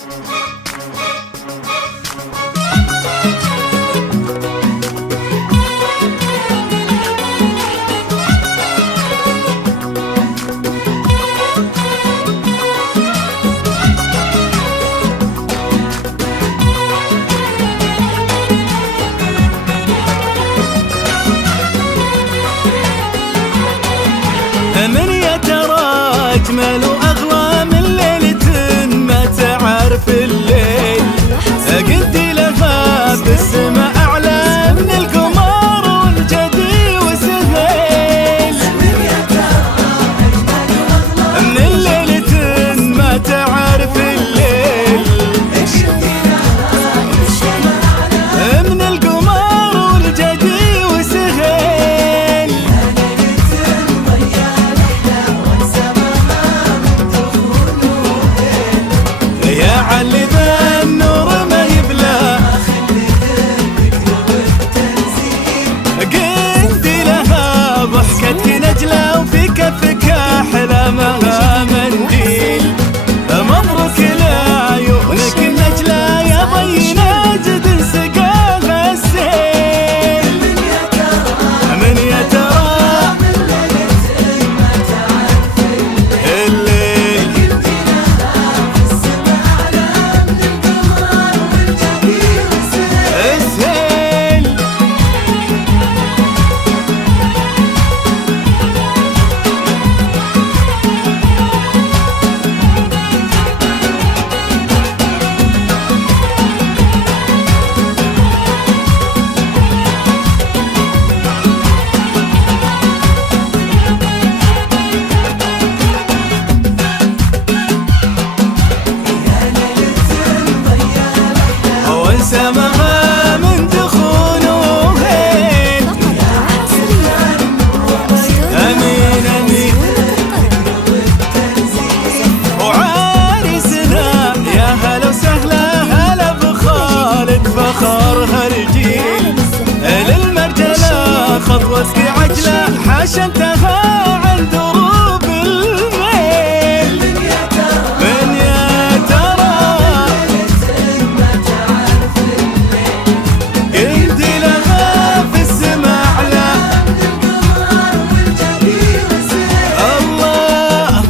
من يا ترى أجمل وأغلى من ليلة ما تعرف الليل، قلت لها بالسما أعلى من القمر والجدي وسهيل. من يا ترى أجمل وأغلى من ليلة ما تعرف الليل، قلت لها بالسما أعلى من القمر والجدي وسهيل. يا علي ذا النور ما يبلى، قلت لها ضحكتك نجلة وفي كفك أحلامها منديل. مبروك لعيونك النجلة يا ضي ناجد سقاها السيل. من يا ترى من ليلة ما تعرف الليل، سماها من دخوله هين. أمين أمين وعارسنا يا هلا وسهلا، هلا بخالد فخرها الجيل. للمرجلة خطوتك عجلة حاشنتها عن دروب الميل. من يا ترى قلت لها في السما أعلى الله.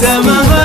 سماها